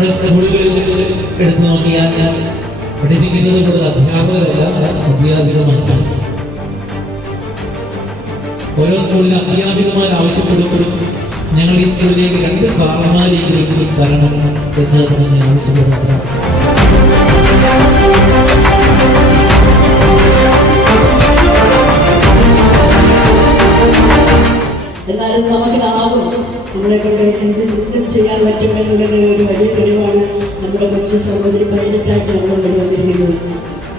നമ്മുടെ സ്കൂളുകളിൽ എടുത്തു നോക്കിയാൽ പഠിപ്പിക്കുന്നത് കൂടുതൽ അധ്യാപകരല്ല, അധ്യാപികമാരാണ്. ഓരോ സ്കൂളിലെ അധ്യാപികമാർ ആവശ്യപ്പെടുമ്പോഴും ഞങ്ങൾ ഈ സ്കൂളിലേക്ക് 2 സാറന്മാരെങ്കിലും തരണം എന്ന് ആവശ്യപ്പെടുന്നു. എന്നാലും നമുക്കിതാകും, നമ്മളെ കൊണ്ട് എന്തും ചെയ്യാൻ പറ്റുമെന്നുള്ളത് ഒരു വലിയ കഴിവാണ് നമ്മുടെ കൊച്ചു സഹോദരി പൈലറ്റായിട്ട് നമ്മൾ വന്നിരിക്കുന്നത്.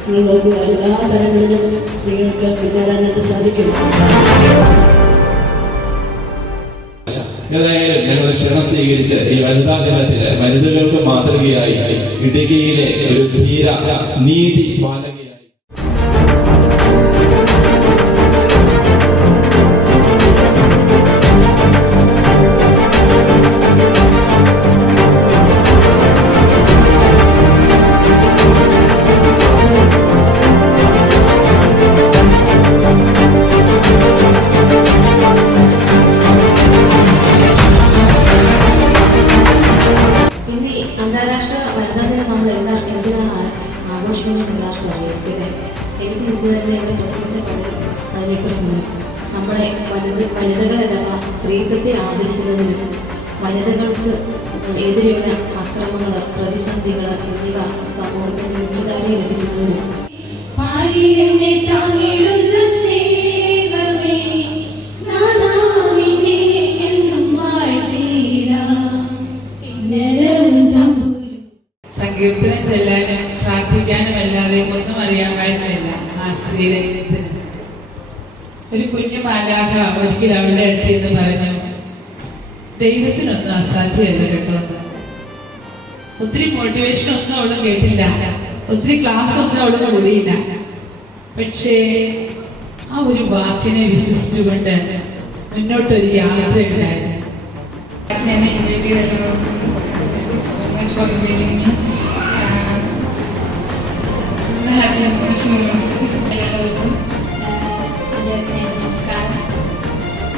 നിങ്ങൾ നോക്കുക, എല്ലാ തലങ്ങളിലും സ്ത്രീകൾക്ക് പിന്നാലാനായിട്ട് സാധിക്കും. ഏതായാലും ഞങ്ങളുടെ ക്ഷണം സ്വീകരിച്ച് ഈ വനിതാ ദിനത്തില് വനിതകൾക്ക് മാതൃകയായി ഇടുക്കിയിലെ ഒരു ധീര നീതി പാലകയായി അന്താരാഷ്ട്ര വനിതാ ദിനം നമ്മൾ എന്തിനാണ് ആഘോഷിക്കുന്നത് എല്ലാവർക്കും അറിയാം. പിന്നെ എനിക്ക് ഇത് തന്നെ ഇവിടെ പ്രസംഗിച്ച കാര്യം അതിനെക്കുറിച്ചുണ്ട്. നമ്മുടെ വനിതകളെല്ലാം സ്ത്രീത്വത്തെ ആദരിക്കുന്നതിനും വനിതകൾക്ക് എതിരെയുള്ള അക്രമങ്ങൾ, പ്രതിസന്ധികൾ എന്നിവ സമൂഹത്തിൽ മുഖ്യധാരയിൽ എത്തിക്കുന്നതിനും സങ്കീർത്തനം ചെല്ലാനും പ്രാർത്ഥിക്കാനും അല്ലാതെ ഒന്നും അറിയാമായിരുന്നില്ല ആ സ്ത്രീയുടെ. ഒരു കുഞ്ഞു മാലാഖ ഒരിക്കൽ അവളുടെ അടുത്ത് പറഞ്ഞു, ദൈവത്തിനൊന്നും അസാധ്യമല്ല കേട്ടോ. ഒത്തിരി മോട്ടിവേഷൻ ഒന്നും അവളും കേട്ടില്ല, ഒത്തിരി ക്ലാസ് ഒന്നും അവളും കൂടിയില്ല. പക്ഷേ ആ ഒരു വാക്കിനെ വിശ്വസിച്ചുകൊണ്ട് മുന്നോട്ടൊരു യാത്ര ഉണ്ടായിരുന്നു. നമസ്കാരം.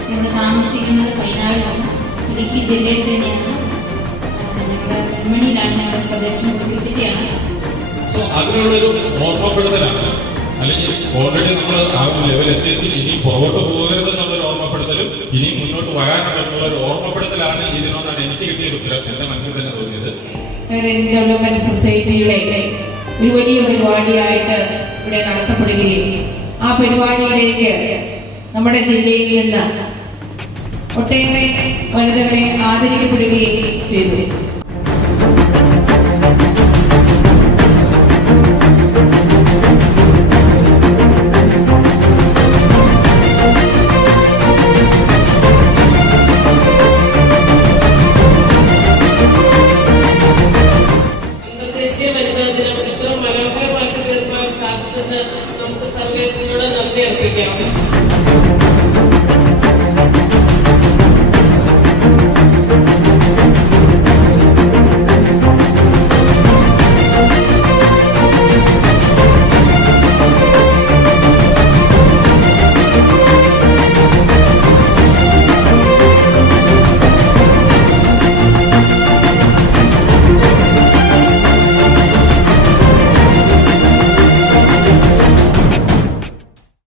ഞങ്ങൾ താമസിക്കുന്നത് പൈനാറിലാണ്, ഇടുക്കി ജില്ലയിൽ തന്നെയാണ്. ഞങ്ങളുടെ നെന്മണിയിലാണ് ഞങ്ങളുടെ സ്വദേശം. കുട്ടിയാണ്. അതിനുള്ളൊരു ഓർമ്മപ്പെടുത്തലാണ്. അല്ലെങ്കിൽ ഓൾറെഡി നമ്മൾ ആ ഒരു ലെവൽ എത്തിയെങ്കിൽ ഇനി പുറകോട്ട് പോകരുത് എന്നുള്ളൊരു ഓർമ്മപ്പെടുത്തലും ഇനി മുന്നോട്ട് വരാനുള്ള ഒരു ഓർമ്മപ്പെടുത്തലാണ് ഇതിനൊന്നാണ് എനിക്ക് കിട്ടിയൊരു ഉത്തരം. എന്റെ മനസ്സിൽ തന്നെ തോന്നിയത് ഡെവലപ്മെന്റ് സൊസൈറ്റിയുടെ ഒരു വലിയ പരിപാടിയായിട്ട് ഇവിടെ നടത്തപ്പെടുകയും ആ പരിപാടിയിലേക്ക് നമ്മുടെ ജില്ലയിൽ നിന്ന് ഒട്ടേറെ വനിതകളെ ആദരിക്കപ്പെടുകയും ചെയ്തു. നമുക്ക് സർവേശ്വരനോട് നന്ദി അർപ്പിക്കാം.